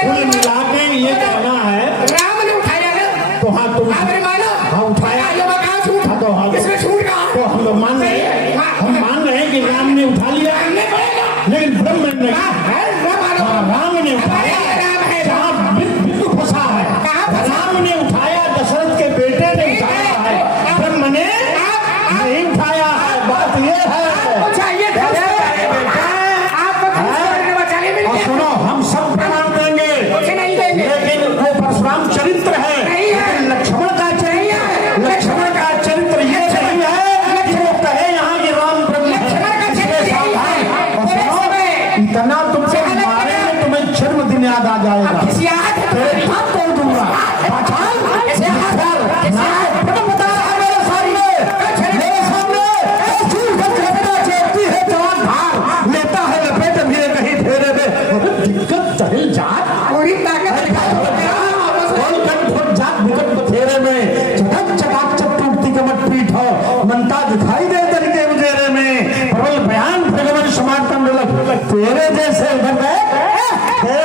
कुल मिला के ये कहना है राम ने उठाया ना तो हाँ तुम आपने माना हाँ उठाया तो हम मान रहे हैं कि राम ने उठा लिया लेकिन ब्रह्म ने राम ने उठाया जहाँ बिंदु फंसा है राम ने उठाया दशरथ के बेटे ने उठाया है ब्रह्म ने नहीं उठाया है बात ये है और सुनो हम सब प्रमाण देंगे लेकिन वो परशुराम चरित्र है लक्ष्मण का चरित्र ये नहीं है जो कहे यहाँ की राम ब्रह्म इतना तुमसे मारे में तुम्हें जन्मदिन याद आ जाएगा तोड़ दूंगा लेता है लपेट मेरे कहीं फेरे में दिक्कत चढ़ी जात पूरी ताकत जात विकट बथेरे में चटक चटाक चट टूटती कमट पीठ हो मनता दिखाई दे तरीके उजेरे में प्रबल बयान भगवान समातम तेरे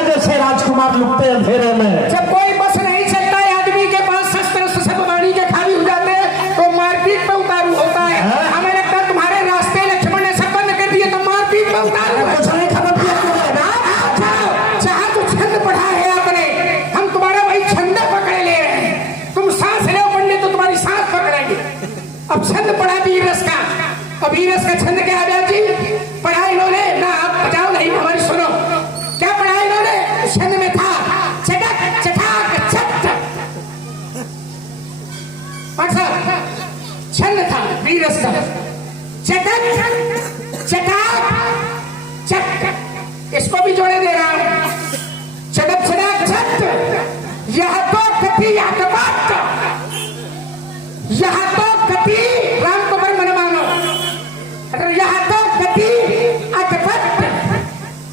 जैसे राजकुमार लुकते अंधेरे में जब कोई बस नहीं चलता है आदमी के पास शस्त्र सब वाणी के खाली हो जाते हैं तो मारपीट पे उतारू होता है हमें लगता है तुम्हारे रास्ते लक्ष्मण ने सब बंद कर दिए तो मारपीट पे उतारू चाहे तो छंद पढ़ा है आपने हम तुम्हारा वही छंद पकड़े ले रहे हैं तुम सांस ले पढ़ने तो तुम्हारी सांस पकड़ेंगे अब छंद पढ़ा वीर रस का अब वीर रस का छंद क्या है जी पढ़ा इन्होंने ना आप बजाओ नहीं हमारी सुनो क्या पढ़ा इन्होंने छंद में था चटक चटाक चट छंद था वीरस का चटक चटाक चट इसको भी जोड़े दे रहा हूं चटक चटाक चट यह तो गति अटपट यह तो गति राम को पर मन मानो यह तो गति अटपट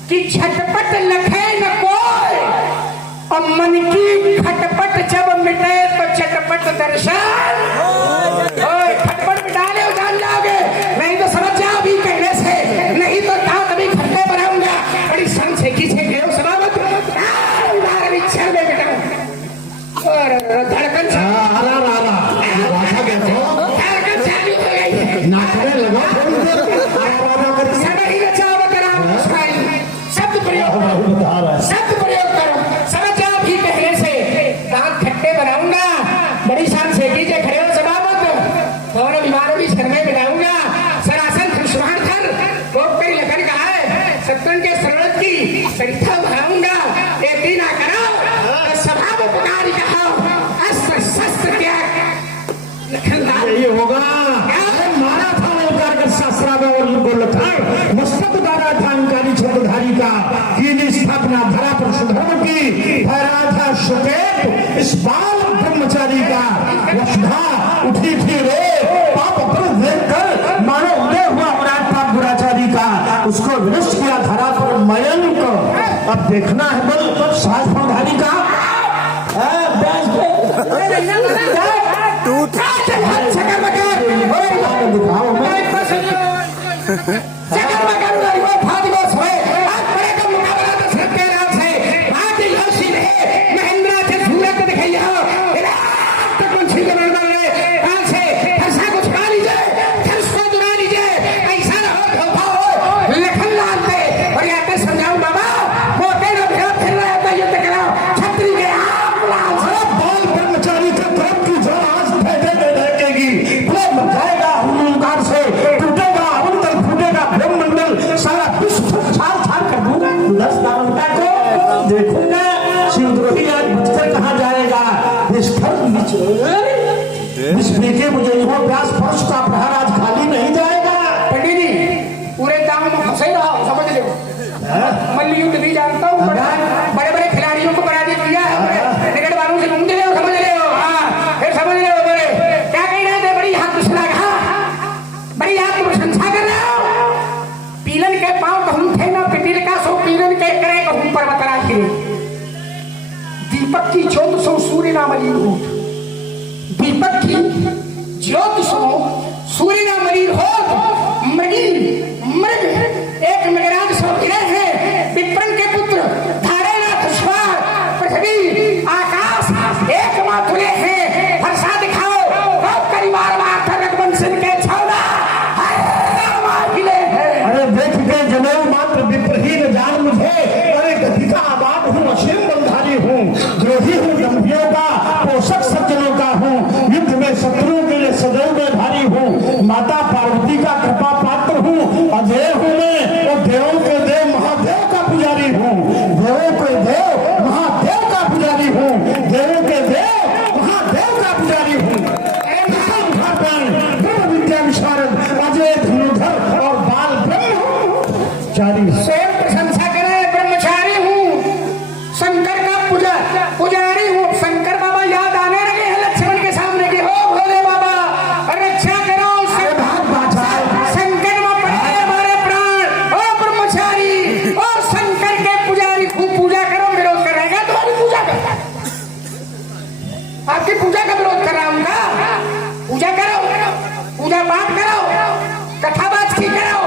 कि झटपट लखे न कोई और मन की खटपट जब मिटे तो चटपट दर्शन खटपट मिटा ले जान जाओगे नहीं तो समझ जाओ अभी कहने से नहीं तो दांत अभी खट्टे बनाऊंगा बड़ी सन से खींचे गए समावत अभी छड़ में बिठाऊं और धड़कन धड़कन चालू हो गई नाचने लगा शब्द प्रयोग करो समझ जाओ भी पहले से दांत खट्टे बनाऊंगा बड़ी शान से कीजिए खड़े हो समावत दोनों बीमारों की शर में मिलाऊंगा सरासन खुशवान कर कोई लखन का है सत्तन के शरणत की सरिता भराऊंगा एक दिन आ करो स्वभाव उपकार कहो अस्त्र शस्त्र त्याग लखनदार ये होगा मारा था ओंकार का शास्त्रा में और गोलखार मस्तक दारा था अंकारी छत्रधारी का की स्थापना धरा पर सुधर्म की ठहरा था सुकेत इस बाल ब्रह्मचारी का वसुधा उठी थी रे पाप पर देखकर मानो उदय हुआ अपराध पाप दुराचारी का उसको विनष्ट किया धरा पर मयंक अब देखना है बल साज भवधारी का दिखाओ देखूंगा शिवद्रोही आज बचकर कहाँ जाएगा के मुझे व्यास फर्श का प्रहार आज खाली नहीं जाएगा। पंडित जी पूरे गांव में फंसे रहा समझ लो मल्ल युद्ध भी जानता हूँ बड़े बड़े खिलाड़ियों को पराजित किया है निकट वालों से घूमते रहो समझ रहे हो। फिर समझ रहे हो बड़े क्या कह रहे थे बड़ी हाथ दुश्मना बड़ी हाथ प्रशंसा कर रहे हो। पीलन के पांव कहूं थे ना पिटिल का सो पीलन के करे कहूं पर्वत राखी दीपक की ज्योत सो सूर्य नाम अलीन हो। दीपक की ज्योत सो सूर्य नाम अलीन हो। मृग एक ब्रह्मचारी शेर प्रशंसा करे, ब्रह्मचारी हूँ, शंकर का पुजारी हूँ। शंकर बाबा याद आने लगे हैं लक्ष्मण के सामने कि हो भोले बाबा रक्षा करो, संकट में पड़े हमारे प्राण। ओ ब्रह्मचारी, ओ शंकर के पुजारी, खूब पूजा करो, विरोध करेगा तुम्हारी पूजा का, आपकी पूजा का विरोध कर रहा हूँ। पूजा करो, पूजा पाठ करो, कथा बात की करो।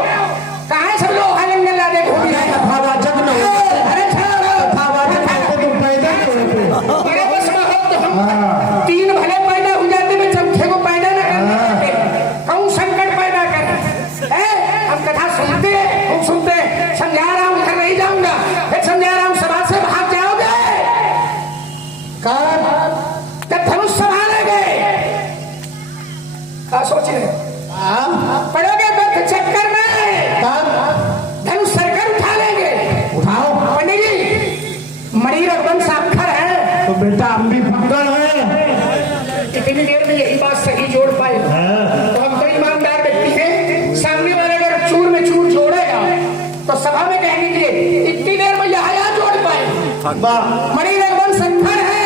कहाँ है सब लोग हलंगल लादे घूम रहे हैं? कथावाचक न होते, अरे छोड़ो, कथावाचक होते तो पैदा नहीं होते। अरे बस में हो तो हम तीन भले पैदा हो जाते, मैं चौथे को पैदा न करते। कहूँ संकट पैदा कर, हम कथा सुनते खूब सुनते, समझा रहा हूँ, घर नहीं जाऊंगा, फिर समझा रहा हूँ, सभा से भाग जाओगे। जब धनुष संभालेंगे क्या सोच रहे पड़ोगे बर्थ चक्कर में, धनुष सरकर उठा लेंगे। उठाओ पंडित जी, मणि रघुवंश साक्षर है, तो बेटा हम भी फक्कड़ हैं। इतनी देर में यही बात सही जोड़ पाए तो हम तो ईमानदार व्यक्ति हैं। सामने वाले अगर चूर में चूर जोड़ेगा तो सभा में कहने के लिए इतनी देर में यहाँ जोड़ पाए। मणि रघुवंश साक्षर है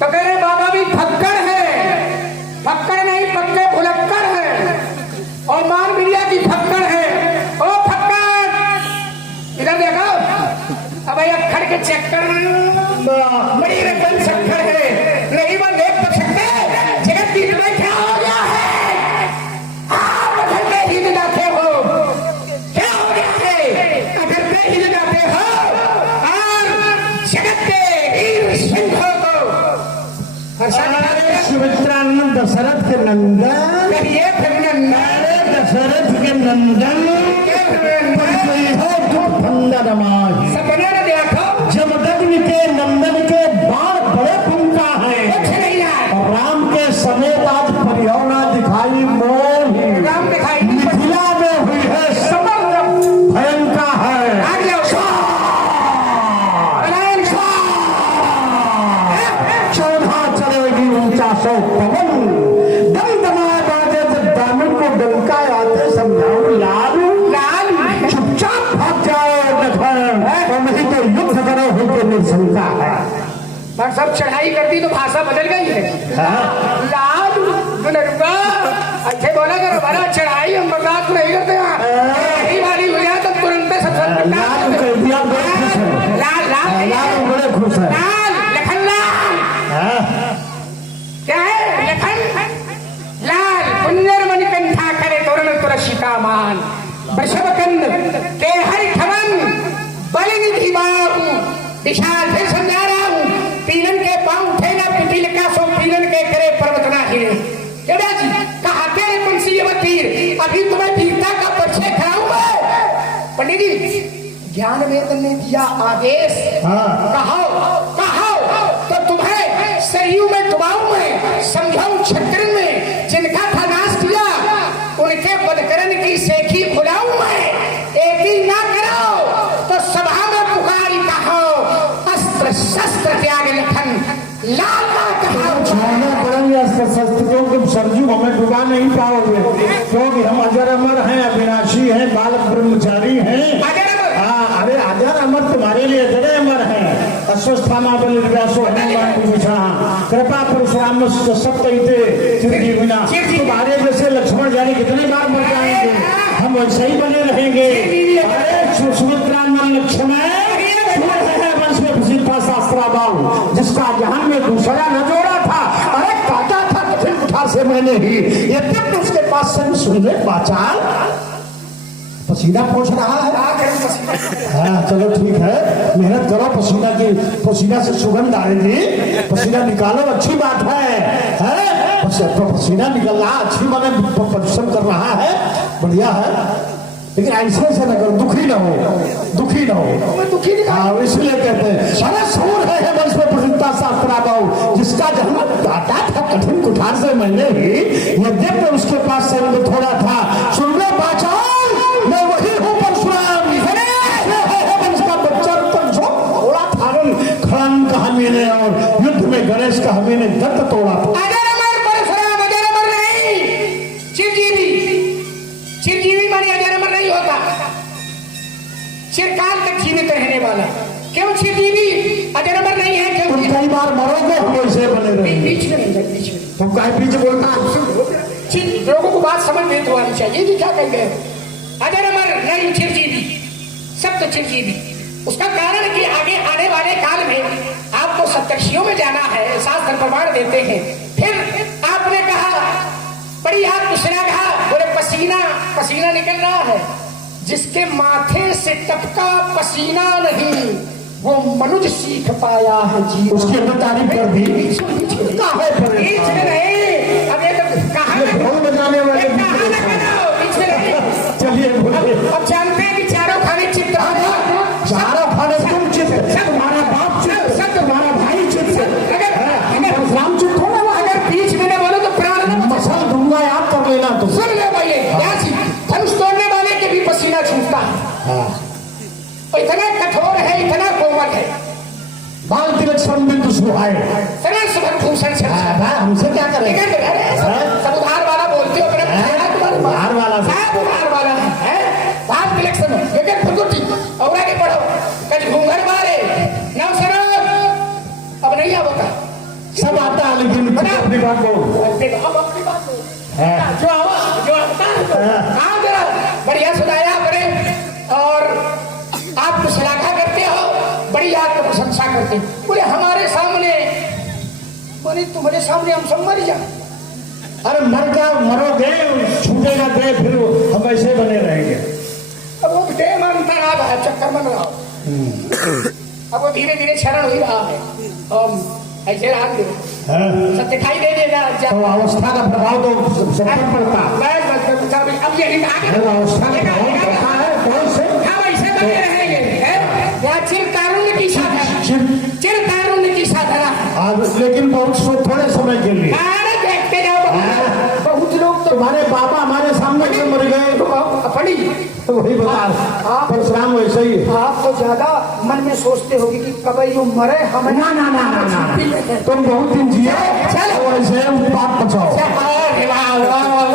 तो कह रहे बाबा भी फक्कड़ है, फक्कड़ नहीं पक्के भुलक्कड़ है, और मान मीडिया की फक्कड़ है। ओ फक्कड़ इधर देखो, अब अखड़ के चक्कर बड़ी रकम चक्कर है, नहीं बन देख तो सकते जगत बीच में क्या हो गया है? आप अगर पे हिल जाते हो, क्या हो गया है? अगर पे हिल जाते हो और जगत के वीर सिंहों को सुमित्रानंद दशरथ के नंदन, कहिए फिर नंदन, दशरथ के नंदन हो दुख भंडा रमाज। सपने में देखो जमदग्नि के नंदन के बाण बड़े पुंका है, कुछ नहीं है। और राम के समेत आज परियोना दिखाई मोही। राम दिखाई मिथिला में हुई है समर भयंकर है। आ जाओ चौधा चलेगी ऊंचा सौ पवन, दम दमाए बाजे जब दामन को डंका आते समझाओ लालू लाल चुपचाप भाग जाओ लखन, और नहीं तो युद्ध करो होकर निशंका है। पर सब चढ़ाई करती तो भाषा बदल गई है। लाल बुनरुआ अच्छे बोला करो, बड़ा चढ़ाई हम बर्दाश्त नहीं करते हैं। यही वाली हुई है तो तुरंत सब लाल कह दिया बड़े खुश है, लाल लाल लाल बड़े खुश है। लाल लखन लाल क्या है? लखन लाल कुंजर मणिकंठा करे तोरण तुरशिका मान, वृषभ कंद के हरि खमन बलिनिधि बाहु। विशाल फिर समझा रहा हूँ, पीलन के पांव उठे ना पिपील का सो पीलन के करे पर्वत ना हिले। केड़ा जी कहते हैं मुंशी ये तीर, अभी तुम्हें वीरता का परिचय कराऊंगा। पंडित जी ज्ञान वेद ने दिया आदेश, कहो कहो तो तुम्हें सरयू में डुबाऊं मैं, समझाऊं छत्र में जिनका था नाश किया, उनके बदकरण की सेखी खुलाऊं मैं। एक ही ना करो तो सभा में पुकारी कहो, अस्त्र शस्त्र त्याग लखन लाल ना कहो। छोड़ना पड़ेंगे अस्त्र शस्त्र, क्योंकि सरजू हमें डुबा नहीं पाओगे, क्योंकि हम अजर अमर हैं, अविनाशी हैं, बालक ब्रह्मचारी हैं। अरे अजर अमर तुम्हारे लिए अजर अमर है। अश्वस्थामा बल व्यासो हनुमान कृपा परशुराम सप्तईते चिरजीविना। तुम्हारे जैसे लक्ष्मण जाने कितने बार मर जाएंगे, हम वैसे ही बने रहेंगे। अरे सुमित्रानंद लक्ष्मण वंश में प्रसिद्ध था शास्त्राबाहु, जिसका जहां में दूसरा न जोड़ा था। अरे काटा था कठिन कुठार से मैंने ही, यद्यपि उसके पास से सुनने बाचाल पसीना पोछ रहा है। हाँ चलो ठीक है, मेहनत करो, पसीना से सुगंध आएगी, पसीना निकालो, अच्छी बात है। पसीना निकल रहा अच्छी, माने परिश्रम कर रहा है, बढ़िया है, लेकिन ऐसे से न करो, दुखी न हो, दुखी न हो। हाँ इसलिए कहते हैं सारा सूर है वंश में प्रसिद्ध शास्त्राबाहु, जिसका जन्म काटा था कठिन कुठार से मैंने ही, यद्यपि उसके पास से थोड़ा था। सुन लो बाचाल, मैं वही हूँ परशुराम, वंश का बच्चा थोड़ा था खड़न का हमने, और युद्ध में गणेश का हमने दत्त तोड़ा। अजर अमर परशुराम, अजर अमर नहीं, चिरजीवी। चिरजीवी माने अजर अमर नहीं होता। चिरकाल तक जीवित रहने वाला। क्यों चिरजीवी? अजरबर नहीं है। क्यों? तुम कई बार मरोगे, हम वैसे बने रहेंगे। बीच में नहीं, बीच में तुम काहे बीच बोलता? लोगों को बात समझ में तो आनी चाहिए कि क्या कह गए। अजरबर नहीं, चिरजीवी, सब तो चिरजीवी। उसका कारण कि आगे आने वाले काल में आपको सप्तर्षियों में जाना है, शास्त्र प्रमाण देते हैं। फिर आपने कहा बड़ी आत्मश्लाघा, बोले पसीना पसीना निकल रहा है। जिसके माथे से टपका पसीना नहीं, वो मनुष्य सीख पाया है जी। उसकी अंदर तारीफ कर दी। बीच में नहीं, अब ये तो कहाँ बजाने वाले बीच में नहीं। चलिए बोलिए। अब जानते हैं कि चारों खाने चित्त, चारों खाने तुम चित्त, तुम्हारा बाप चित्त, सब तुम्हारा भाई चित्त। अगर राम चित्त हो ना, अगर बीच में न बोलो तो प्राण मसल दूंगा याद कर लेना। तो सुन ले भाई, क्या चीज? धनुष तोड़ने वाले के भी पसीना छूटता है। और इतना कठोर है, इतना कोमल है। बाल तिलक संबिंदु सुहाए, सरल सुभूषण से हमसे क्या करेंगे? सब उधार वाला बोलते हो, उधार वाला उधार वाला है। बाल तिलक सब लेकिन फुर्ती और आगे बढ़ो। कल घूंघर मारे नव सरोज, अब नहीं आवता, सब आता है, लेकिन अपनी बात बोल। अब अपनी बात बोल। जो आता है जरा बढ़िया सुनाया करे और आप श्लाघा करते हो, बड़ी आत्म प्रशंसा करते हो। बोले हमारे सामने, बोले तुम्हारे सामने हम सब मर जाए। अरे मर जाओ, मरोगे, छूटेगा दे, फिर हम ऐसे बने रहेंगे। अब वो डे मानता रहा है, चक्कर मन रहा। अब वो धीरे धीरे क्षरण हो रहा है। ऐसे रहा सब दिखाई दे देगा। तो अवस्था का प्रभाव तो सब पर पड़ता है। अब ये अवस्था का प्रभाव पड़ता है। कौन से हम ऐसे बने रहेंगे। चिरतारुण्य की साधना, चिरतारुण्य की साधना। लेकिन बहुत थोड़े समय के लिए। देखते जाओ, बहुत लोग तो तुम्हारे पापा हमारे सामने से मर गए। पड़ी तो वही बता, परशुराम वैसे ही। आप तो ज्यादा मन में सोचते होगे कि कब यूं मरे हम। ना ना ना ना ना, तुम बहुत दिन जिए। चलो वैसे उत्पात बचाओ,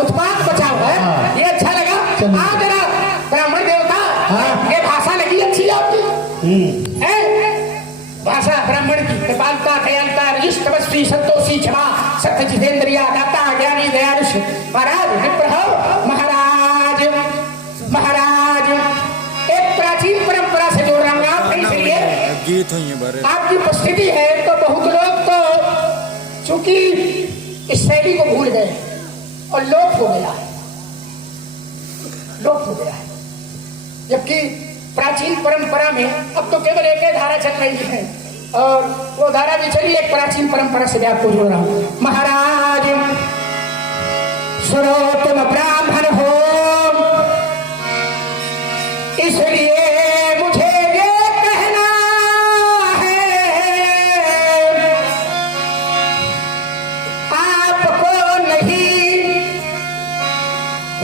उत्पात बचाओ है। ये अच्छा लगा। आज जरा ब्राह्मण देवता, ये भाषा लगी अच्छी आपकी भाषा ब्राह्मण की। कृपालता, दयालता, रजिष्ठ, तपस्वी, संतोषी, क्षमा, सत्य, जितेंद्रिया, दाता, ज्ञानी, दयालु। महाराज विप्रह, महाराज महाराज एक प्राचीन परंपरा से जोड़ रहा हूँ आप, इसलिए गीत हुई आपकी उपस्थिति है तो बहुत लोग तो चूंकि इस शैली को भूल गए और लोप हो गया है, लोप हो गया है। जबकि प्राचीन परंपरा में अब तो केवल एक ही धारा चल रही है और वो धारा भी चली एक प्राचीन परंपरा से भी आपको जोड़ रहा हूं। महाराज सुनो, तुम ब्राह्मण हो, इसलिए मुझे ये कहना है, आपको नहीं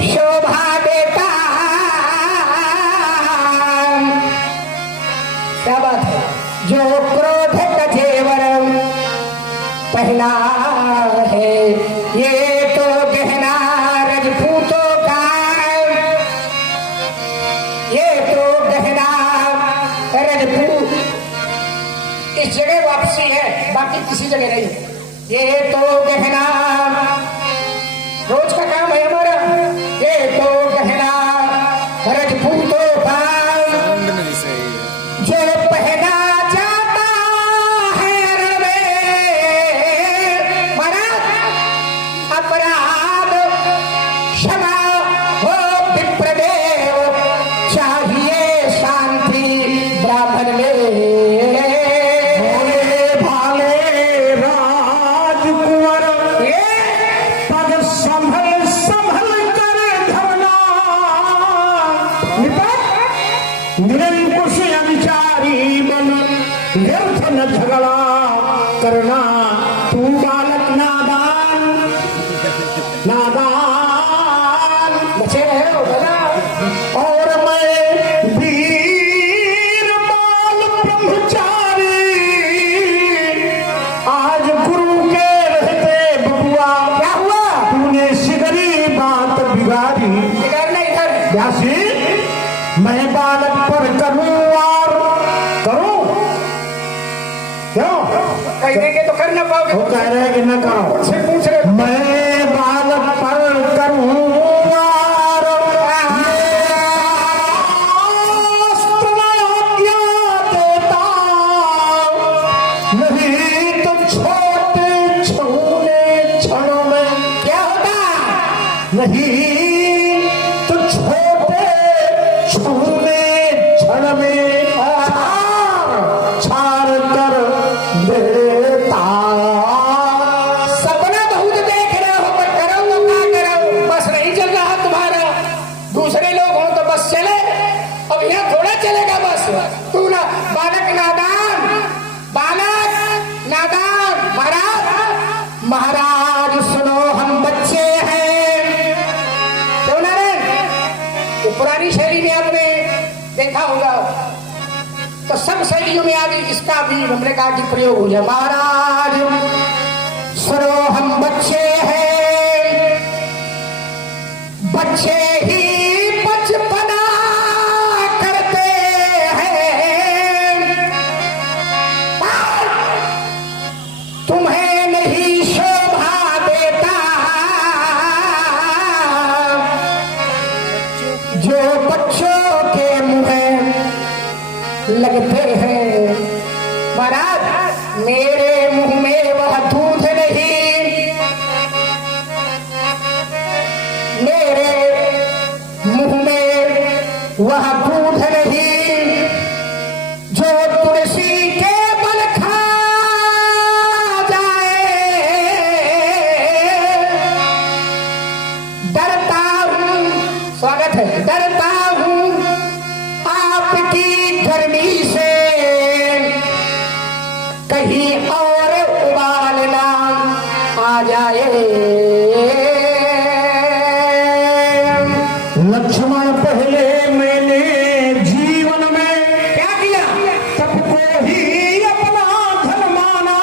शोभा देता। क्या बात है? जो क्रोध का जेवर पहना है, ये तो गहना रजपूतों का, ये तो गहना रजपूत। इस जगह वापसी है, बाकी किसी जगह नहीं। ये तो गहना रोज का काम है हमारा। ये तो गहना रजपूतों का, जो पहना जाता है रण में। महाराज अपराध क्षमा हो विप्रदेव, चाहिए शांति ब्राह्मण में। भोले भाले राजकुंवर, पद संभल संभल कर धरना, निरंकुश अविचारी मन, व्यर्थ न झगड़ा करना। तू बालक नादान, नादान बचे रहे हो बना। और मैं वीर बाल ब्रह्मचारी, आज गुरु के रहते बबुआ, क्या हुआ? तूने सिगरी बात बिगाड़ी। इधर नहीं, इधर व्यासी मैं बालक पर करूं और करूं क्यों कह देंगे तो कर ना पाओगे। वो कह रहे हैं कि न करो मुझसे पूछ रहे हो। मैं बालक पर करूं और आज्ञा देता नहीं तो छोटे छूने क्षणों में क्या होता? नहीं तो छोटे छूने क्षण में छाड़ कर देता। सपना बहुत देख रहे हो पर करो तो क्या करो, बस नहीं चल रहा तुम्हारा। दूसरे लोग हो तो बस चले, अब यहाँ थोड़ा चलेगा बस। तू ना बालक नादान, बालक नादान। महाराज महाराज सुनो हम बच्चे हैं। क्यों नारायण? ये पुरानी शैली में आपने देखा होगा तो सब शैलियों में आगे इसका भी हमने कहा कि प्रयोग हो जाए। महाराज सुनो हम बच्चे हैं, बच्चे ही बचपना करते हैं, तुम्हें नहीं शोभा देता जो बच्चों के मुंह लगते हैं। महाराज मेरे मुंह में वह दूध नहीं, मेरे मुंह में वह दूध नहीं जो तुलसी के बल खा जाए। डरता हूँ, स्वागत है, डरता हूँ आपकी गर्मी से कहीं और उबाल ना आ जाए। लक्ष्मण पहले मैंने जीवन में क्या किया? सबको ही अपना धन माना,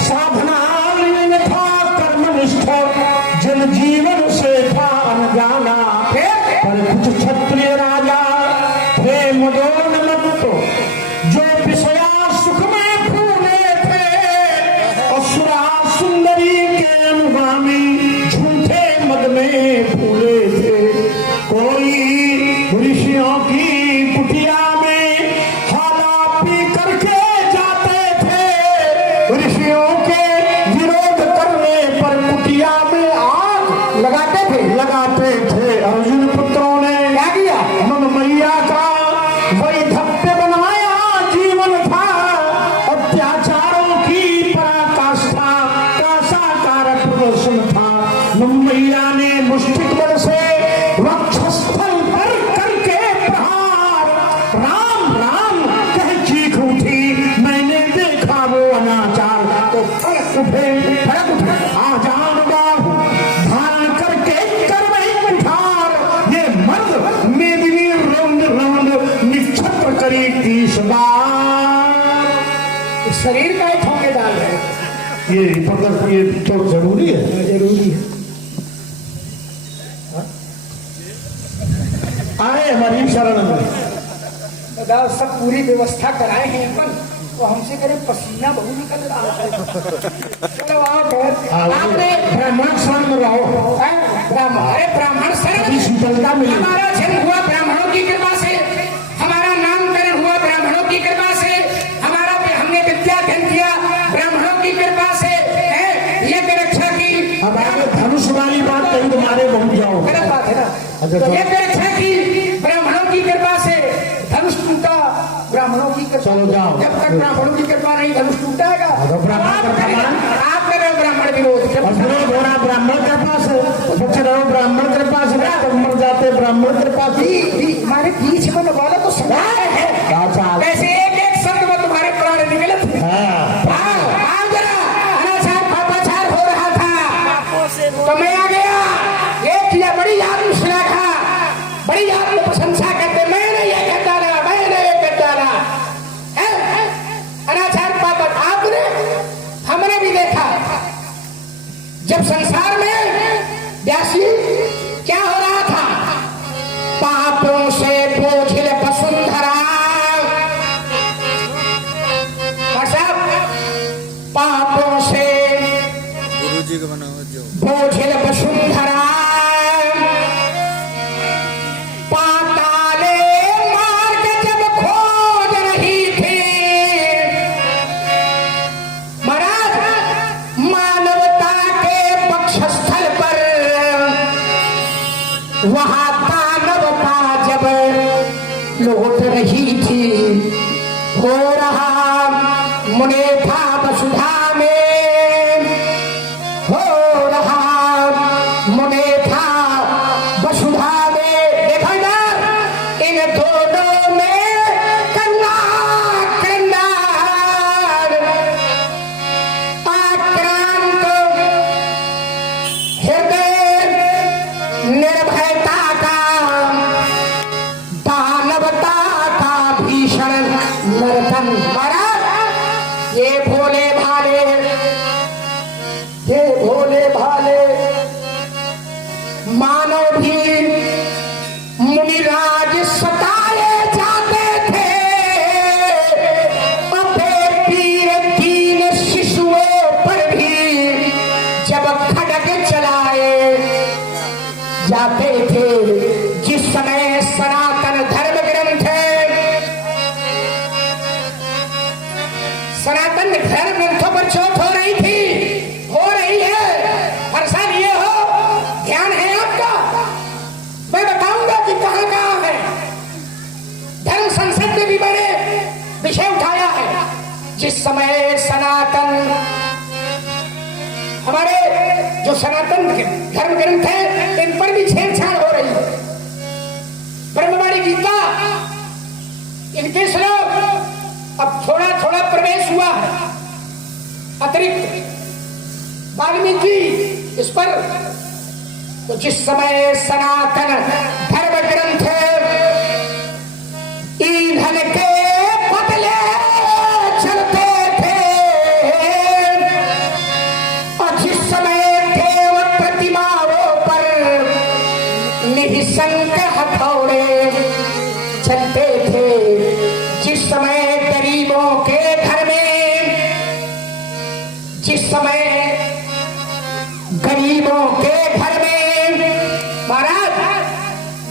साधना लीन था कर्मनिष्ठ, जन जीवन से था अनजाना। पर कुछ क्षत्रिय राजा थे मदोन्मत्त, जो विषया सुख में फूले थे, असुरा सुंदरी के अनुगामी झूठे मद में फूले थे। कोई ऋषियों की कुटिया में हाला पी करके जाते थे, ऋषियों के विरोध करने पर कुटिया में आग लगाते थे अर्जुन पुत्रों ने क्या किया? मन मैया का वही धप्पे बनाया जीवन था, अत्याचारों की पराकाष्ठा का साकार प्रदर्शन था। मैया ने मुष्टिक बल से वक्षस्थल पर करके प्रहार, राम राम कह चीख उठी, मैंने देखा वो अनाचार। तो फड़क उठे आजान बाहु धारण करके कर वही कुठार, ये मर्द मेदिनी रौंद रौंद निक्षत्र करी 30 बार। शरीर का ही ठोकेदार है। ये तो जरूरी है, जरूरी है। आए हमारी शरण में। बताओ सब पूरी व्यवस्था कराए हैं अपन, तो हमसे करे पसीना बहुत निकल रहा है। चलो आओ घर। आपने ब्राह्मण शरण में रहो, ब्राह्मण, अरे ब्राह्मण शरण अभी शीतलता मिली। हमारा जन्म हुआ ब्राह्मणों की कृपा से, हमारा नामकरण हुआ ब्राह्मणों की कृपा से, हमारा हमने विद्या अध्ययन किया ब्राह्मणों की कृपा से, यज्ञ रक्षा की। अब आगे धनुष वाली बात कहीं तुम्हारे पहुंच जाओ। गलत बात है ना। अच्छा, तो यज्ञ रक्षा की ब्राह्मणों की कृपा से, धनुष टूटा ब्राह्मणों की कृपा। चलो जाओ। जब तक ब्राह्मणों की कृपा नहीं धनुष टूटेगा। तो ब्राह्मण आप कृपा करें- मान। आप करो ब्राह्मण विरोध। विरोध हो रहा ब्राह्मण कृपा से, बच्चे रहो ब्राह्मण कृपा से, तब मर जाते ब्राह्मण कृपा से। हमारे बीच में वाला तो सुना है कैसे एक एक शब्द में तुम्हारे प्राण निकले थे। हाँ। आओ जरा, अनाचार पापाचार हो रहा था तो मैं आ गया। ये किया, बड़ी आत्मश्लाघा, बड़ी आत्म प्रशंसा करते, मैंने ये कर डाला, मैंने ये कर डाला। अनाचार पापा आपने हमने भी देखा जब संसार में व्यासी क्या हो रहा था, पापों से बोझिल वसुंधरा पाताले मार्ग जब खोज रही थी, महाराज मानवता के पक्षस्थल पर वहां दानवता जब लौट रही थी, हो रहा मुनेफा वसुधा में, हो रहा मुनेफा वसुधा में। देखा ना इन दोनों में कन्ना कंडार आक्रांत हृदय निर्भयता का, दानवता का भीषण नर्तन। महाराज ये भोले भाले, ये भोले भाले मानव भी मुनिराज सताए जाते थे, अपने पीर दीन शिशुओं पर भी जब खड़ग चलाए जाते थे। जिस समय सनातन धर्म ग्रंथ, सनातन धर्म ग्रंथों पर चोट हो रही थी, हो रही है, परेशान ये हो, ध्यान है आपका, मैं बताऊंगा कि कहां कहां है। धर्म संसद ने भी बड़े विषय उठाया है। जिस समय सनातन, हमारे जो सनातन धर्म ग्रंथ है इन पर भी छेड़छाड़ हो रही है। ब्रह्मवाणी गीता इनके श्लोक अब थोड़ा थोड़ा प्रवेश हुआ है अतिरिक्त वाल्मीकि इस पर। तो जिस समय सनातन धर्म ग्रंथ ईंधन के बदले चलते थे, और जिस समय देव प्रतिमाओं पर निःशंक हथौड़े चलते थे, जिस समय गरीबों के घर में, जिस समय गरीबों के घर में महाराज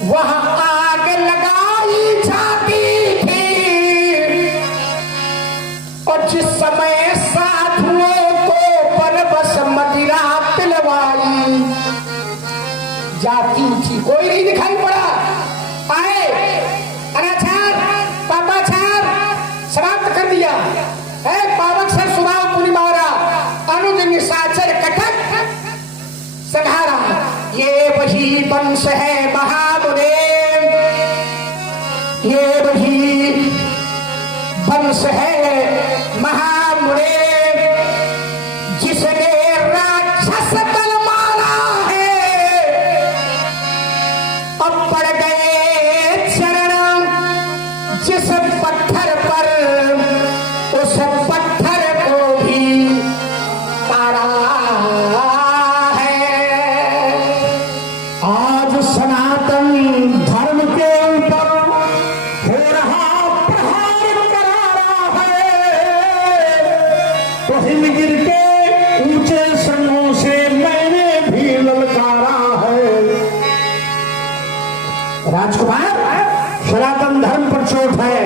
वहां आग लगाई जाती थी, और जिस समय साधुओं को परबस मदिरा पिलवाई जाती थी, कोई नहीं दिखाई पड़ा। आए अनाचार पापाचार समाप्त कर दिया है, पावक सर सुभाव पुनि मारा, अनुदिन निशाचर कटक संहारा। ये वही वंश है महामुने, ये वही वंश है महामुने, जिसने राक्षस बल मारा है। अब पड़ गए चरण जिस पत्थर पर, उस पत्थर को भी तारा है। आज सनातन धर्म के ऊपर हो रहा प्रहार करारा है, तो हिमगिर के ऊंचे संगों से मैंने भी ललकारा है। राजकुमार, सनातन धर्म पर चोट है,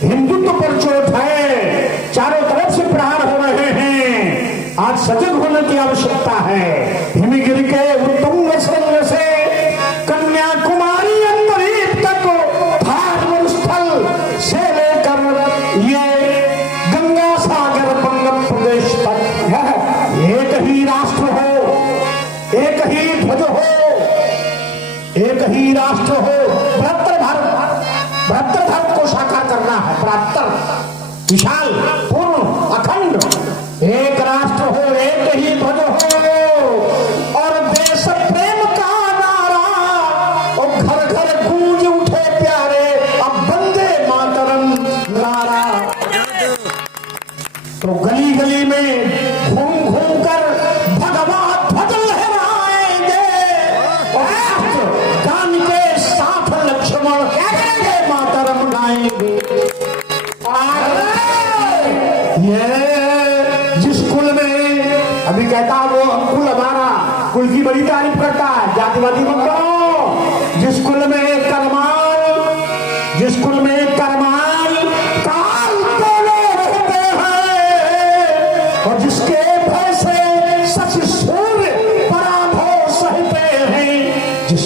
हिंदुत्व पर चोट है, चारों तरफ से प्रहार हो रहे हैं। आज सजग होने की आवश्यकता है। हिमगिर के उत्तुंग श्रृंग से कन्याकुमारी अंतरीप तक, भागवत स्थल से लेकर ये गंगा सागर बंग प्रदेश तक एक ही राष्ट्र हो, एक ही ध्वज हो, एक ही राष्ट्र हो। बृहत्तर भारत को साकार करना है। बृहत्तर, विशाल, पूर्ण, अखंड एक राष्ट्र हो, एक ही ध्वज हो, और देश प्रेम का नारा और घर घर गूंज उठे प्यारे अब वंदे मातरम नारा। तो गली गली में घूम घूम कर भगवा ध्वज लहराएंगे, राष्ट्र गान के साथ लक्ष्मण मातरम गाएंगे।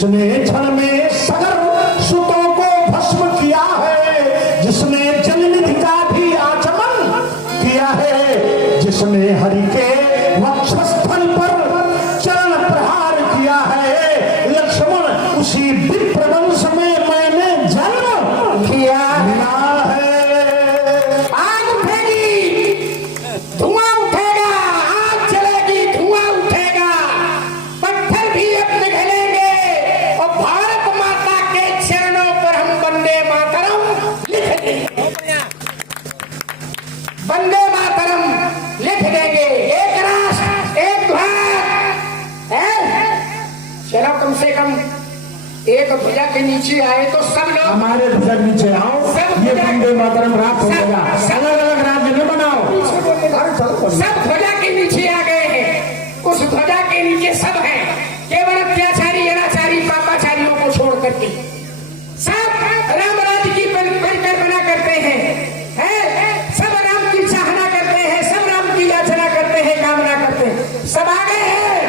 जिसने क्षण में सगर सुतों को भस्म किया है, जिसने जल निधि का भी आचमन किया है, जिसने हरि के वक्षस्थल पर चरण प्रहार किया है, लक्ष्मण उसी विप्रवंश में मैंने जन्म किया है। आग उठेगी, धुआं उठेगा, आग चलेगी, धुआं उठेगा, पत्थर भी अपने गलेंगे और भारत माता के चरणों पर हम वंदे मातरम लिख देंगे। वंदे मातरम लिख देंगे। एक राष्ट्र एक ध्वज है। चलो कम से कम एक ध्वजा के नीचे आए तो सब लोग हमारे ध्वजा के नीचे आओ, ये वंदे मातरम रात हो गया। अलग अलग राज्य न बनाओ, सब ध्वजा के नीचे आ गए हैं। उस ध्वजा के नीचे सब हैं, केवल अत्याचारी अनाचारी पापाचारियों को छोड़ करके सब राम राज्य की परिकल्पना करते हैं, सब राम की चाहना करते हैं, सब राम की याचना करते हैं, कामना करते हैं। सब आ गए हैं,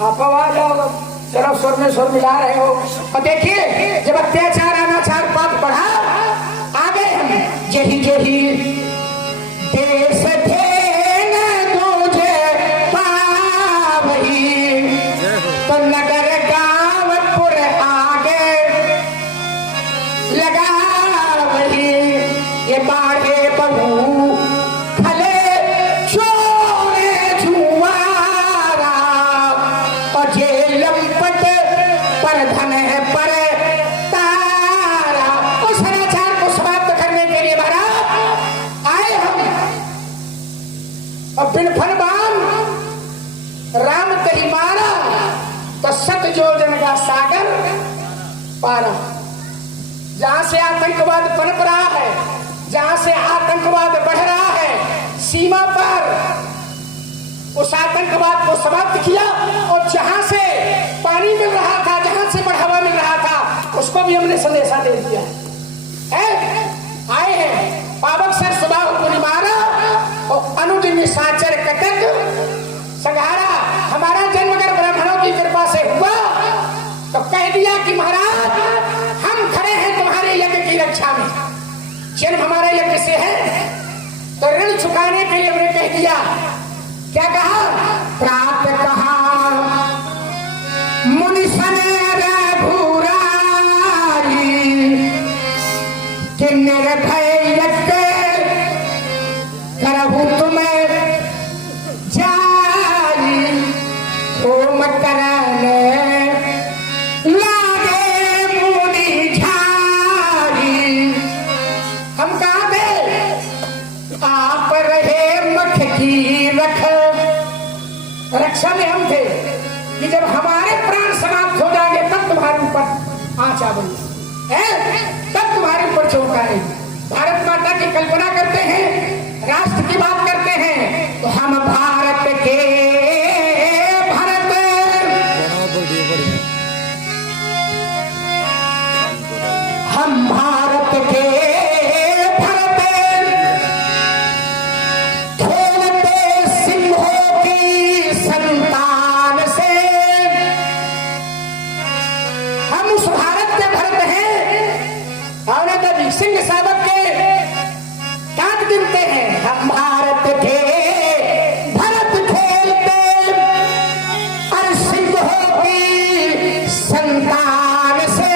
आप आवाज आओ, चलो स्वर में स्वर मिला रहे हो। और देखिए जब अत्याचार अनाचार पाप बढ़ा, आ गए हम। जही जही देश थे न तुझे पावही, तो नगर गांव पुर आगे लगा वही। ये बाढ़े बहू खले चोरे जुआरा, और ये लंपट पर धन है पर तारा। उस अनाचार को समाप्त करने के लिए महाराज आए हम। और बिन फरमान राम कही मारा, तो सत जोजन का सागर पारा। जहां से आतंकवाद पनप रहा है, जहां से आतंकवाद बढ़ रहा है, सीमा पर उस आतंकवाद को समाप्त किया। और जहां से पानी मिल रहा था, जहां से बढ़ावा मिल रहा था, उसको भी हमने संदेशा दे दिया है। आए हैं पावक सर सुबह पूरी मारा, और अनुज निशाचर कटक संहारा। हमारा जन्म अगर ब्राह्मणों की कृपा से हुआ, तो कह दिया कि महाराज हम खड़े हैं तुम्हारे यज्ञ की रक्षा में। जन्म हमारे यज्ञ से है, तो ऋण चुकाने के लिए हमने कह दिया। क्या कहा? प्राप्त कहा मुनि सने रघुराई, कि निर्भय यज्ञ करहु तुम्हें जाई। होम करने लागे मुनि झारी। हम कहा थे? आप रहे मख की रक्षा में हम थे, कि जब हमारे प्राण समाप्त हो जाएंगे तब तुम्हारे ऊपर आँच आ गई है, तब तुम्हारे ऊपर चौंका नहीं। भारत माता की कल्पना करते हैं, राष्ट्र की बात करते हैं, तो हम भारत के हम भारत के खेलते सिंहों की संतान से। हम उस भारत के भरत हैं, और कभी सिंह साबक के काट गिनते हैं। हम भारत के भरत खेलते और सिंहों की संतान से।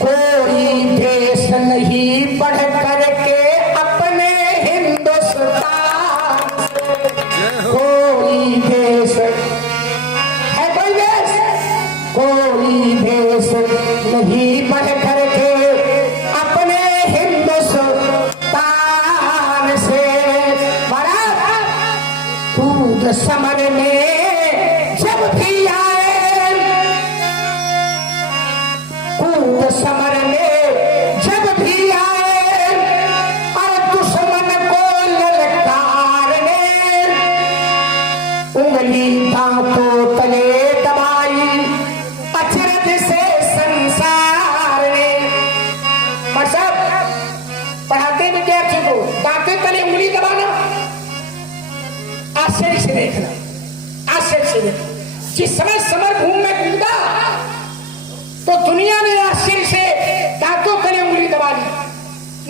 कोई देश नहीं बढ़ करके अपने हिंदुस्तान से। कोई देश है, कोई देश नहीं बढ़ करके अपने हिंदुस्तान से। महाराज कूद समर में जब भी आए, कूद समर में जब भी आए, और दुश्मन को ललकारने, उंगली दांतों तले दबाई अचरज से संसार ने। मतलब पढ़ाते विद्यार्थी को दांतों तले उंगली दबाना, आश्चर्य से देखना, आश्चर्य से देखना। जिस समय समर भूमि में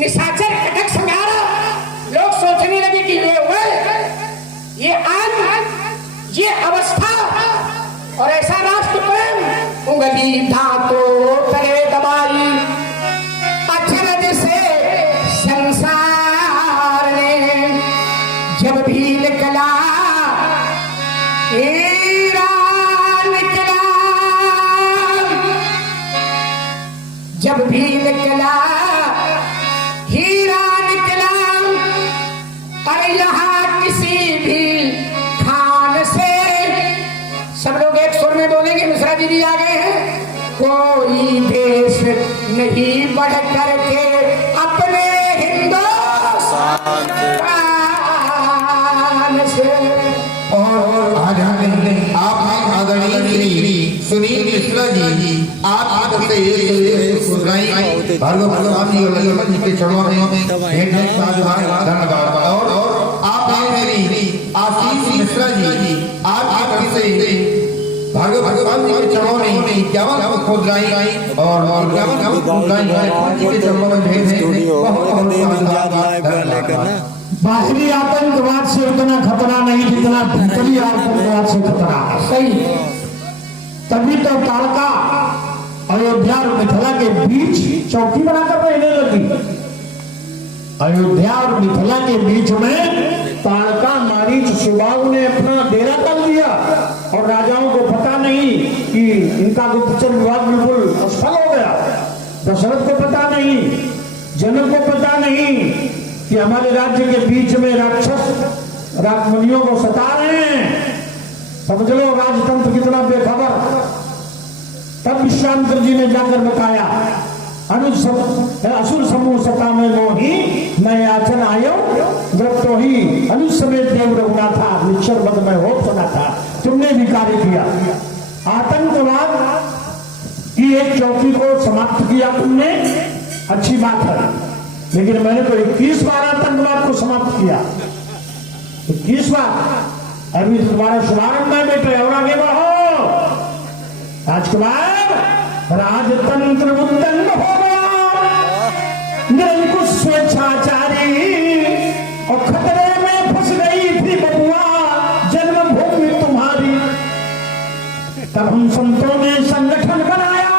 निशाचर कटक संगारा, लोग सोचने लगे कि ये आन, ये अवस्था और ऐसा राष्ट्र प्रेम उंगली धातो करे दबाई अचरज से संसार ने जब भी निकला हीरा निकला, जब भी निकला हीरा निकला, और यहाँ किसी भी खान से, सब लोग एक सुर में बोलेंगे, मिश्रा जी भी आ गए हैं, कोई देश नहीं बढ़ करके अपने हिंदुस्तान से। और आज आप आदरणीय सुनील मिश्रा जी आप भगवान जी के चरणों में धन्यवाद। और आप आशीष मिश्रा जी आप भगवान जी के चरणों में इक्यावन खुदराई और के चरणों में बाहरी आतंकवाद से उतना खतरा नहीं जितना भीतरी आतंकवाद से खतरा है। सही। तभी तो तारका अयोध्या और मिथिला के बीच चौकी बनाकर रहने लगी। अयोध्या और मिथिला के बीच में तारका मारीच सुबाहु ने अपना डेरा कर दिया और राजाओं को पता नहीं कि इनका गुप्तचर विभाग बिल्कुल असफल हो गया। दशरथ को पता नहीं, जनक को पता नहीं कि हमारे राज्य के बीच में राक्षस राजमुनियों को सता रहे हैं। समझ लो राजतंत्र कितना बेखबर। तब विश्वामित्र जी ने जाकर बताया, असुर समूह सता में मोही मैं याचन आयो जब तो ही अनुज समेत देव रघुना था निश्चर मद में हो सुना था। तुमने भी कार्य किया, आतंकवाद की एक चौकी को समाप्त किया तुमने, अच्छी बात है, लेकिन मैंने तो 21 बार आतंकवाद को समाप्त किया। 21 बार अभी तुम्हारे शुभारंभ में बेटे, और आगे बढ़ो। राजकुमार राजतंत्र उद्दंड हो गया, निरंकुश स्वेच्छाचारी और खतरे में फंस गई थी बबुआ जन्मभूमि तुम्हारी। तब हम संतों ने संगठन बनाया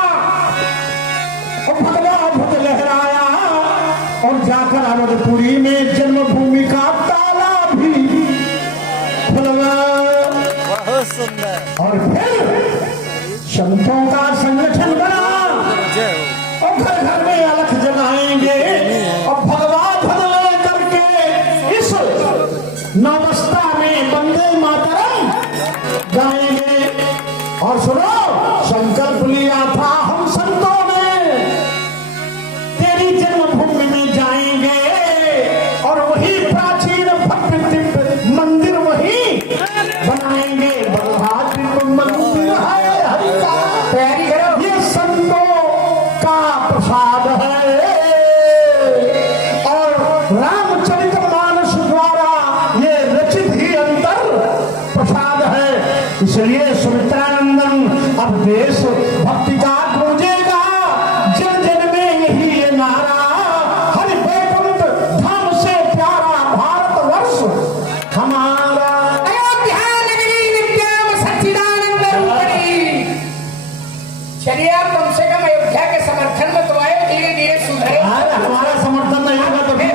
और भगवा ध्वज लहराया और जाकर अवधपुरी में जन्मभूमि का ताला भी खुलवाया। और फिर संतों का संगठन बना और घर घर में अलख जगाएंगे और भगवा ध्वज लेकर के इस नवस्था में वंदे मातरम गाएंगे। और सुनो, संकल्प लिया था हम संतों ने, तेरी जन्मभूमि में जाएंगे और वही प्राचीन भव्य दिव्य मंदिर वही बनाएंगे। बलभाद्री मंदिर है हरि का, तैयारी करो, ये संतों का प्रसाद है और रामचरितमानस द्वारा ये रचित ही अंतर प्रसाद है। इसलिए सुमित्रानंदन अब देश भक्ति का गूंजेगा, जन जन में यही ये नारा, हरि वैकुंठ धाम से प्यारा भारतवर्ष हमारा। अयोध्या नगरी नित्याम सच्चिदानंद रूपिणी। चलिए आप कम से कम अयोध्या के समर्थन में तो आए, धीरे धीरे सुधरे। हमारा समर्थन नहीं होगा तो फिर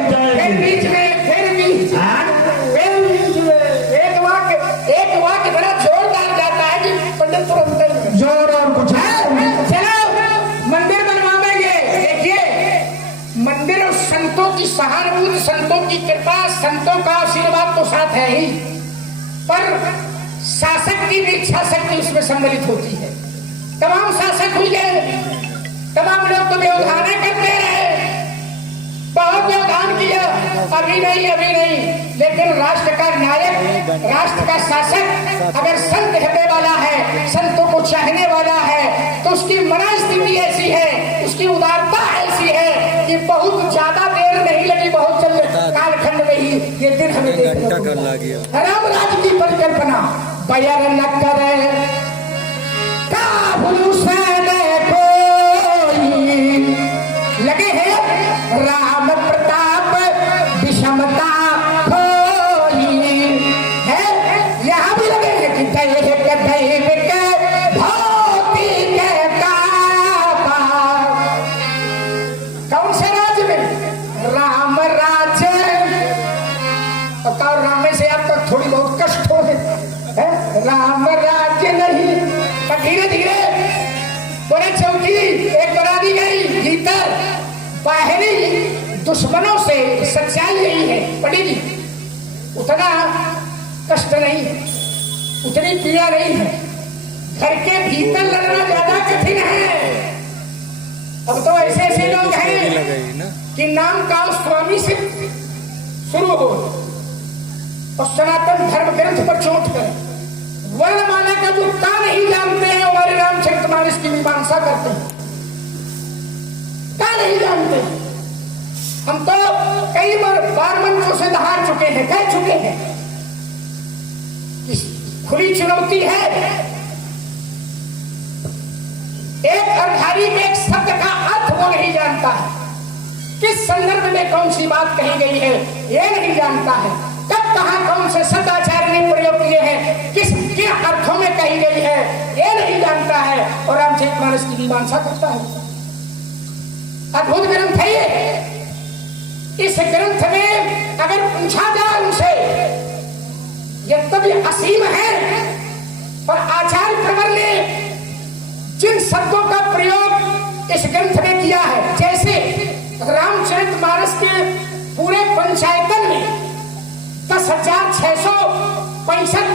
बीच में एक वाक्य बड़ा जोरदार जाता है कि पंडित तुरंत जोर और कुछ चलो मंदिर बनवाएंगे। देखिए, मंदिर और संतों की सहानुभूति, संतों की कृपा, संतों का आशीर्वाद तो साथ है ही, पर शासक की भी इच्छा शक्ति उसमें सम्मिलित होती है। तमाम शासक हुए, तमाम लोग तो व्यवधान करते रहे, बहुत व्यवधान किया, अभी नहीं, लेकिन राष्ट्र का नायक, राष्ट्र का शासक अगर संत हृदय वाला है, संतों को चाहने वाला है, तो उसकी मनस्थिति ऐसी है, उसकी उदारता ऐसी है कि बहुत ज्यादा देर नहीं लगी, बहुत जल्द कालखंड में ही ये दिन हमें देखने को मिला। राम राज्य की परिकल्पना बयर न करे काबुल से कोई, लगे हैं राम दुश्मनों से सच्चाई यही है पंडित जी, उतना कष्ट नहीं है, उतनी पीड़ा नहीं है। घर के भीतर लड़ना ज्यादा कठिन है। अब तो ऐसे ऐसे लोग हैं कि नाम का स्वामी से शुरू हो और सनातन धर्म ग्रंथ पर चोट कर वर्णमाला का जो का नहीं जानते हैं, हमारे रामचरितमानस की मीमांसा करते हैं, का नहीं जानते। हम तो कई बार मंचों से दहाड़ चुके हैं, कह चुके हैं, खुली चुनौती है। एक अर्धारी में एक शब्द का अर्थ वो नहीं जानता है, किस संदर्भ में कौन सी बात कही गई है ये नहीं जानता है, कब कहां कौन से शब्द आचार्य ने प्रयोग किए हैं, किस के अर्थों में कही गई है ये नहीं जानता है, और रामचरितमानस की मीमांसा करता है। अद्भुत ग्रंथ है ये। इस ग्रंथ में अगर पूछा जाए उनसे, यह तभी असीम है, और आचार्य प्रवर ने जिन शब्दों का प्रयोग इस ग्रंथ में किया है, जैसे रामचरितमानस के पूरे पंचायतन में 10,665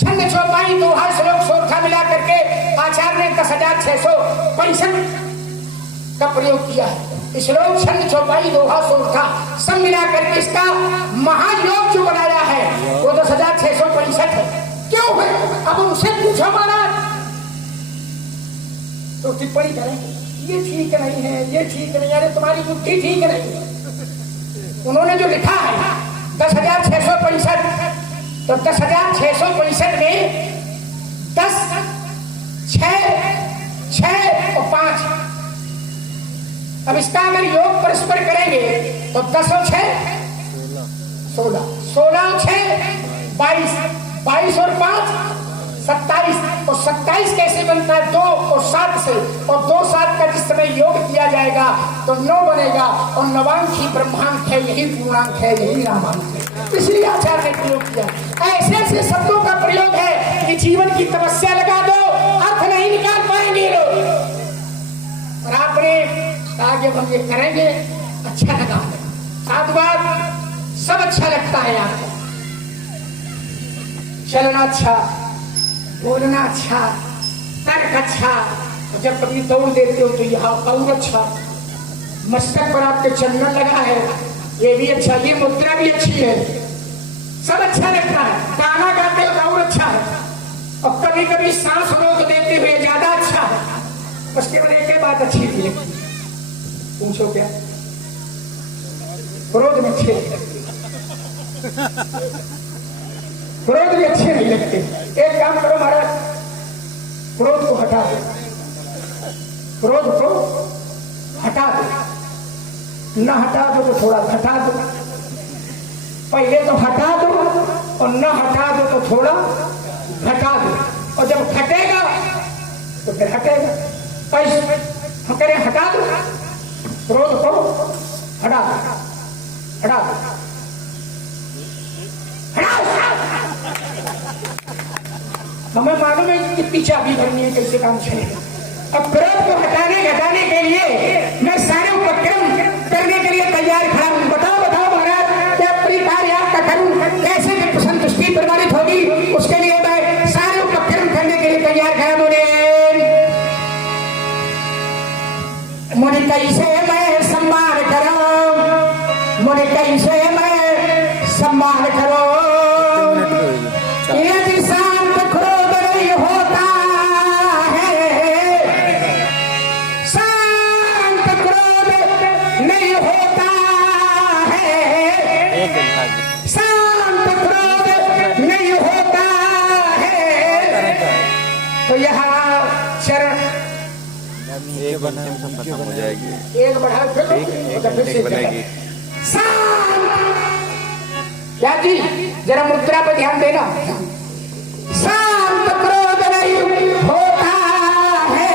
छंद चौपाई दोहा श्लोक सोरठा मिला करके आचार्य ने 10,665 का प्रयोग किया है। श्लोक छंद चौपाई दोहा सोरठा सब मिला करके इसका महायोग जो बनाया है वो 10,665 है। क्यों है? अब उनसे पूछो महाराज तो टिप्पणी करेंगे ये ठीक नहीं है, ये ठीक नहीं, अरे तुम्हारी बुद्धि ठीक नहीं है। उन्होंने जो लिखा है 10,665, तो 10,665 में 10, 6 और 5, अब इसका अगर योग परस्पर करेंगे तो 10 और 6 16, 16 और 6 22, 22 और 5 27, और 27 कैसे बनता है? 2 और 7 से, और 2 7 का जिस समय योग किया जाएगा तो 9 बनेगा, और नवांकी ब्रह्मांक है, यही पूर्णांक है, यही रामांक है। इसलिए आचार्य ने प्रयोग किया। ऐसे ऐसे शब्दों का प्रयोग है कि जीवन की तपस्या लगा दो, अर्थ नहीं निकाल पाएंगे लोग। और आपने कहा कि हम ये करेंगे, अच्छा लगा, साधुवाद सब अच्छा लगता है आपको, चलना अच्छा, बोलना अच्छा, तर्क अच्छा, जब कभी दौड़ देते हो तो यहाँ और अच्छा, मस्तक पर आपके चंदन लगा है ये भी अच्छा, ये मुद्रा भी अच्छी है, सब अच्छा लगता है, गाना गाते हो और अच्छा है, और कभी कभी सांस रोक देते हुए ज्यादा अच्छा है। उसके बाद एक बात अच्छी थी, पूछो क्या? क्रोध में अच्छे नहीं लगते, क्रोध भी अच्छे नहीं लगते। एक काम करो महाराज, क्रोध को हटा दो, क्रोध को हटा दो, न हटा दो तो थोड़ा घटा दो, पहले तो हटा दो और न हटा दो तो थोड़ा घटा दो, और जब घटेगा तो फिर हटेगा। हम कह रहे हटा दो, क्रोध को हटा दो, हटा दो, हमें मालूम है कि पीछे अभी भरनी है, कैसे काम चलेगा। अब क्रोध को हटाने घटाने के लिए मैं सारे उपक्रम करने के लिए तैयार खड़ा हूँ। बताओ बताओ महाराज, क्या परिकार आपका करूँ, कैसे संतुष्टि प्रमाणित होगी, उसके लिए मैं सारे उपक्रम करने के लिए तैयार खड़ा हूँ। मुझे कैसे मैं सम्मान करूँ, मुझे कैसे मैं सम्मान करूँ, तो यहाँ चरण खत्म हो जाएगी, एक बढ़ा फिर से बनाएगी। क्या जी, जरा मुद्रा पर ध्यान देना। शांत क्रोध नहीं होता है,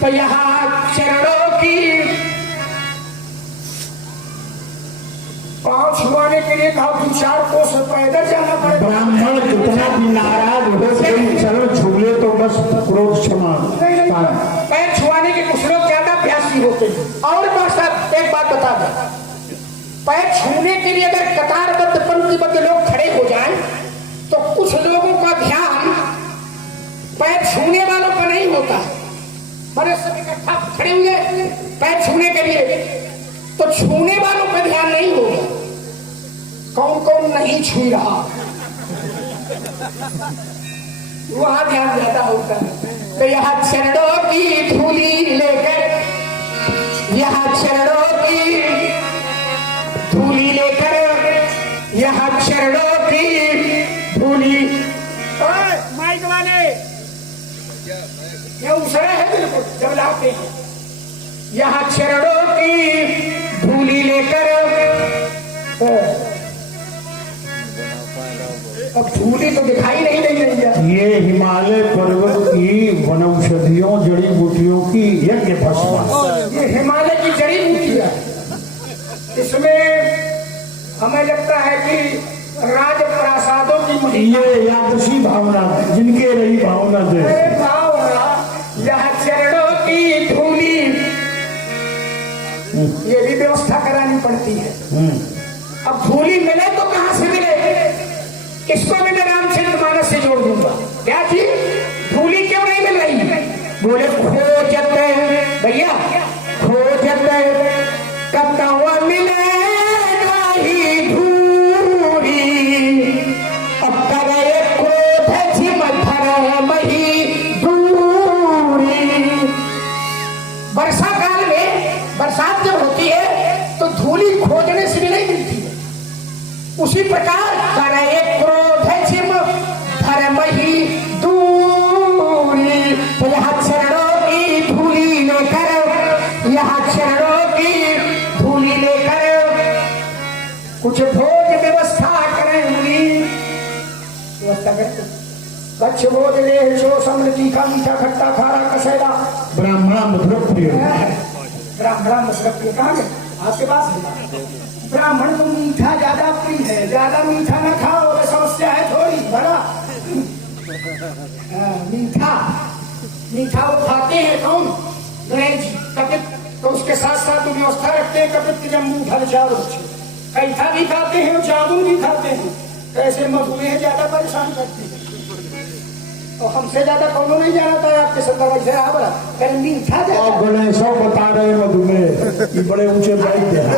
तो यहाँ चरणों की पांव छुआने के लिए कहा 2-4 कोस पैदल जाना पड़ेगा। ब्राह्मण कितना भी नाराज हो चरण छू ले तो बस क्रोध क्षमा। पैर छुआने के कुछ लोग ज्यादा अभ्यास राशि होते हैं। और साहब एक बात बता दें, पैर छूने के लिए अगर कतारबद्ध पंक्तिबद्ध लोग खड़े हो जाएं तो कुछ लोगों का ध्यान पैर छूने वालों पर नहीं होता है। बड़े सब इकट्ठा खड़े हुए पैर छूने के लिए, तो छूने वालों पर ध्यान नहीं होगा। कौन कौन नहीं छू रहा वहां ध्यान ज्यादा होता है। तो यहाँ चरणों की धूली लेकर, यहाँ चरणों की धूली लेकर, यहाँ चरणों की धूली। माइक वाले ये उसरा है बिल्कुल जब लाते हैं। यहाँ चरणों की धूली लेकर, अब धूली तो दिखाई नहीं दे रही है। ये हिमालय पर्वत की वनौषधियों जड़ी बूटियों की यज्ञ भस्म। ये हिमालय की जड़ी बूटी है। इसमें हमें लगता है कि राज प्रासादों की ये यादृशी भावना जिनके रही भावना दे। यह चरणों की धूली, ये भी व्यवस्था करानी पड़ती है। अब धूली मिले तो कहां से मिले, इसको भी मैं रामचरितमानस से जोड़ दूंगा। क्या थी धूली क्यों नहीं मिल रही? बोले खोजत भैया खोजत कतवा मिले नहीं धूली, अब करे क्रोध झिमथर मही दूरी। वर्षा काल में बरसात जब होती है तो धूली खोजने से भी नहीं मिलती है। उसी प्रकार करे क्रोध झिम धर्म ही दूरी। तो यहाँ चरणों की धूली लेकर, यहाँ चरणों की धूली लेकर कुछ भोज व्यवस्था करेंगी। व्यवस्था करते कच्छ भोज ले शो समृद्धि का मीठा खट्टा खारा कसेला ब्राह्मणा मधुर प्रिय। ब्राह्मणा मधुर प्रिय कहाँ गए आपके पास? ब्राह्मण को मीठा ज्यादा प्रिय है, ज्यादा मीठा ना खाओ तो समस्या है थोड़ी बड़ा। मीठा मीठा वो खाते हैं कौन? गणेश जी कपित, तो उसके साथ साथ व्यवस्था रखते हैं कपित जम्बू फल चार कैथा भी खाते हैं और जामुन भी खाते हैं। कैसे मधुमेह ज्यादा परेशान करते हैं और हमसे ज्यादा कौन नहीं जानता है आपके संदर्भ से बड़ा मीठा गणेश बता रहे मधुमेह ये बड़े ऊंचे वैद्य हैं।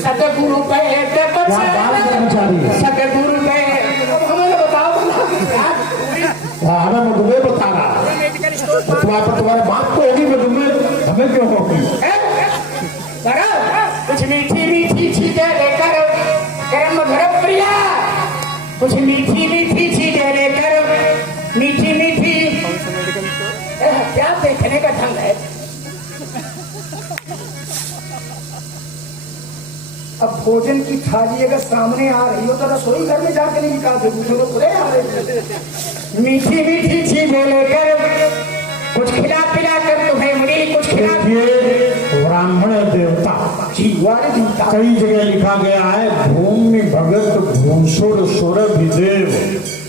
सतगुरु सतगुरु हमें बताओ हमें मधुमेह बता रहा है। तुम्हारे बात तो होगी मधुमेह, हमें क्यों होगी? कुछ मीठी मीठी चीजें लेकर कर्म धर्म प्रिया, कुछ मीठी मीठी चीजें लेकर, मीठी मीठी क्या देखने का ढंग है। अब भोजन की थाली अगर सामने आ रही हो तो रसोई घर में जाकर नहीं निकालते, दूसरे लोग खुले आ रहे। मीठी मीठी चीजें लेकर कुछ खिला पिला कर तुम्हें मुड़ी कुछ खिला। ब्राह्मण देवता कई जगह लिखा गया है भूमि भगत भूसुर सुर विदेव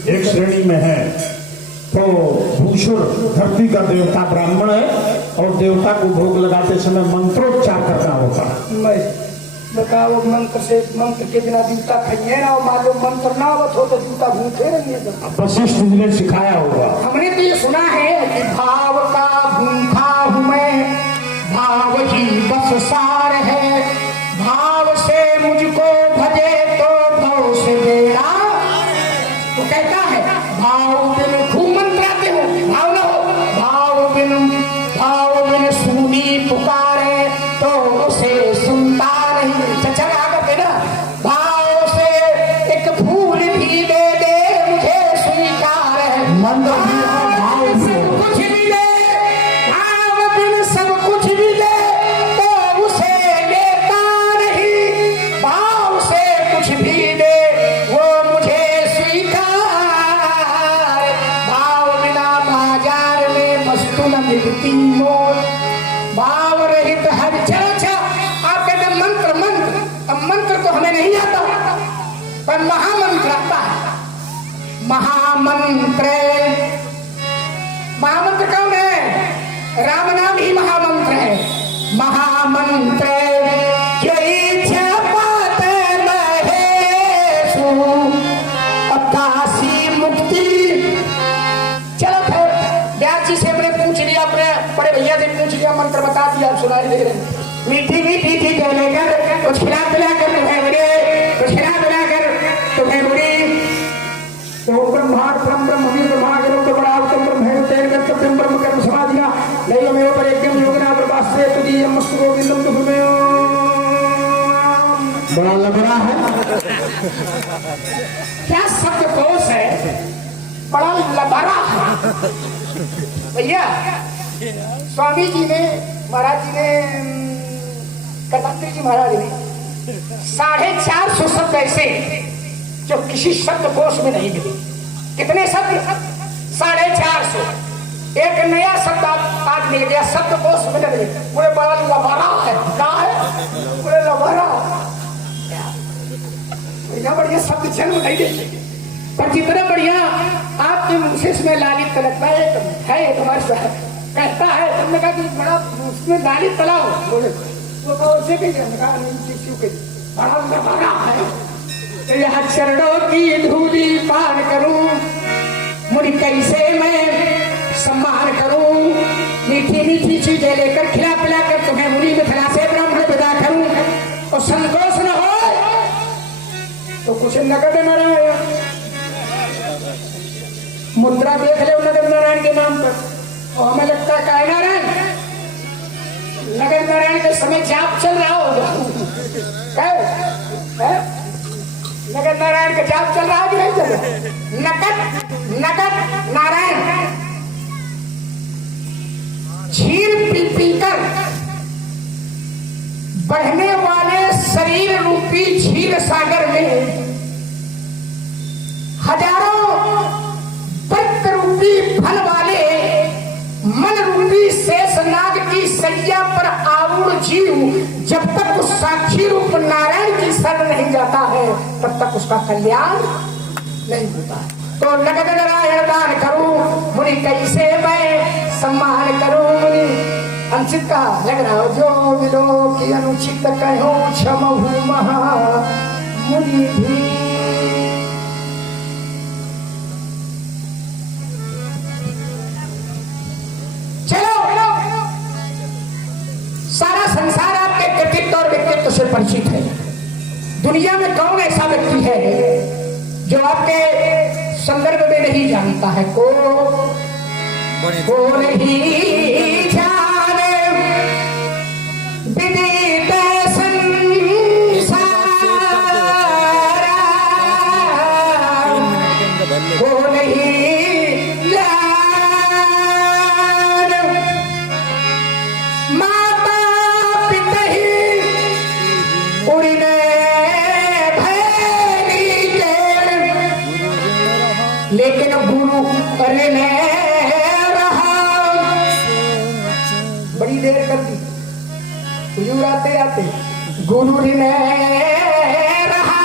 एक श्रेणी में है। तो भूसुर धरती का देवता ब्राह्मण है और देवता को भोग लगाते समय मंत्रोच्चार करना होता है। बताओ मंत्र से, मंत्र के बिना जूता खाइए ना, और मान लो मंत्र ना हो तो जूता भूखे रहिए। वशिष्ठ जी ने सिखाया होगा। हमने तो ये सुना है कि भाव का भूखा हूँ मैं, भाव ही बस सार है, भाव से मुझको भजे तो भाव से बेड़ा। तो कहता है भाव बिन खूब मंत्राते हो, भाव न हो, भाव बिन सुनी पुकारे तो उसे सुनता नहीं। चला करके ना भाव से एक फूल भी दे दे मुझे स्वीकार है। भाव सब कुछ भी दे, भाव बिन सब कुछ भी दे तो उसे लेता नहीं। भाव से कुछ भी दे वो मुझे स्वीकार। भाव बिना बाजार में वस्तु न मिलती मोल, भाव रहित हर चर्चा। आप कहते मंत्र मंत्र, अब मंत्र तो हमें नहीं आता पर महामंत्र आता है। महामंत्र, महामंत्र कौन है? राम नाम ही महामंत्र है। महामंत्र यही छपात महेशु काशी मुक्ति। चलो खैर, व्यास जी से हमने पूछ लिया, अपने बड़े भैया से पूछ लिया, मंत्र बता दिया, आप सुनाई दे रहे। मीठी मीठी थी कह लेकर कुछ खिला पिला कर तुम्हें बड़े, कुछ खिला पिला कर तुम्हें बड़ी। तो ब्रह्मांड परम ब्रह्म ही ब्रह्मा करो तो बड़ा उत्तम ब्रह्म है तेरे का तत्व ब्रह्म कर्म समाधिया नहीं में ऊपर एकदम योगना प्रवास से तुझी मस्त गोविंदम तुम में बड़ा लग रहा है। क्या शब्दकोश है, बड़ा लबरा है भैया। स्वामी जी ने, महाराज जी ने, कदंत्री जी महाराज ने 450 शब्द ऐसे जो किसी शब्दकोश में नहीं मिले। कितने शब्द? 450। एक नया शब्द आज मिल गया शब्दकोश में नहीं। पूरे बड़ा लबारा है, क्या है? पूरे लबारा। बढ़िया बढ़िया शब्द जन्म नहीं देते, पर जितना बढ़िया आपके मुंह से इसमें लालित लगता है तुम्हारे साथ कहता है। तुमने कहा कि बड़ा उसमें लालित तला हो, बोले वो उसे भी बड़ा लबारा है। यहाँ चरणों की धूली पान करूं, मुझे कैसे मैं सम्मान करूं। मीठी मीठी चीजें लेकर खिला पिला कर तुम्हें मुनि मिथिला से ब्राह्मण विदा करूं। और संतोष न हो तो कुछ नगद नारायण मुद्रा देख ले नगद नारायण के नाम पर। और हमें लगता है नारायण नगद नारायण के समय जाप चल रहा होगा। नगद नारायण का जाप चल रहा है कि नहीं चल रहा? नगद नारायण झील पी पीकर बढ़ने वाले शरीर रूपी झील सागर में हजारों वृत्त रूपी फल वाले मन रूपी शेषनाग की सैया पर आरूढ़ जीव जब तक उस साक्षी रूप नारायण की शरण नहीं जाता है तब तक उसका कल्याण नहीं होता है। तो नगद नारायण दान करूं, मुनि कैसे मैं सम्मान करूं। मुनि अनुचित का लग रहा हो जो मिलो कि अनुचित कहो क्षमहु महा मुनि भी। सारा संसार आपके कृतित्व और व्यक्तित्व से परिचित है। दुनिया में कौन ऐसा व्यक्ति है जो आपके संदर्भ में नहीं जानता है? को नहीं जाने विदित संसार, को नहीं जाने माता पिता ही उड़ने भैरी के, लेकिन गुरु करने रहा। बड़ी देर कर दी हुजूर आते आते गुरु ने रहा।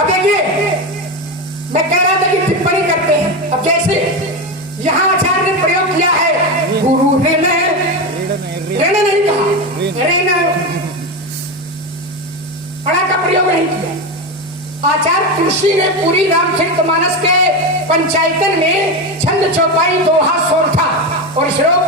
अब देखिए मैं कह रहा था कि टिप्पणी करते हैं। अब जैसे यहाँ आचार्य ने प्रयोग किया है गुरु ने ऋण नहीं कहा, ऋण अड़ा का प्रयोग नहीं किया। आचार्य तुलसी ने पूरी रामचरितमानस के पंचायतन में छंद चौपाई दोहा सोरठा और श्लोक,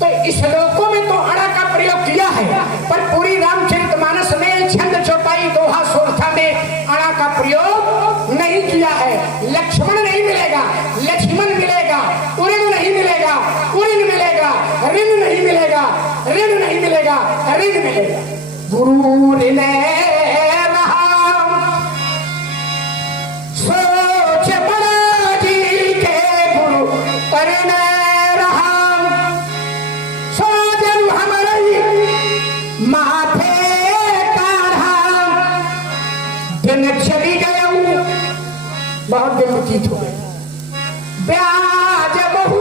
तो इस श्लोकों में तो अड़ा का प्रयोग किया है, पर पूरी रामचरितमानस में छंद चौपाई दोहा सोरठा में अड़ा का प्रयोग नहीं किया है। लक्ष्मण नहीं मिलेगा, लक्ष्मण मिलेगा। उऋण नहीं मिलेगा, उऋण मिलेगा। ऋण नहीं मिलेगा, ऋण नहीं मिलेगा, ऋण मिलेगा। गुरु ऋण सोच बड़ा जी के गुरु ऋण रहा। सोचन हमारे माथे काढ़ा, दिन चली गए बहुत दिन व्यतीत हो गए। ब्याज बहु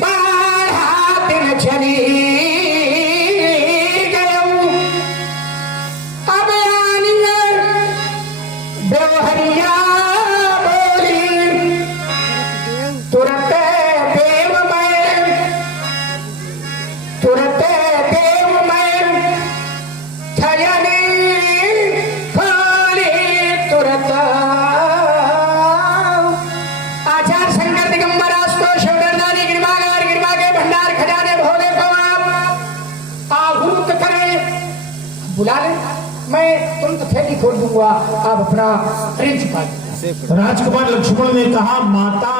बाढ़ा दिन चली हरिया बोली तुरंत देव में मैं तुरंत थैली खोल दूंगा, आप अपना प्रेम छिपा दीजिए। राजकुमार लक्ष्मण ने कहा, माता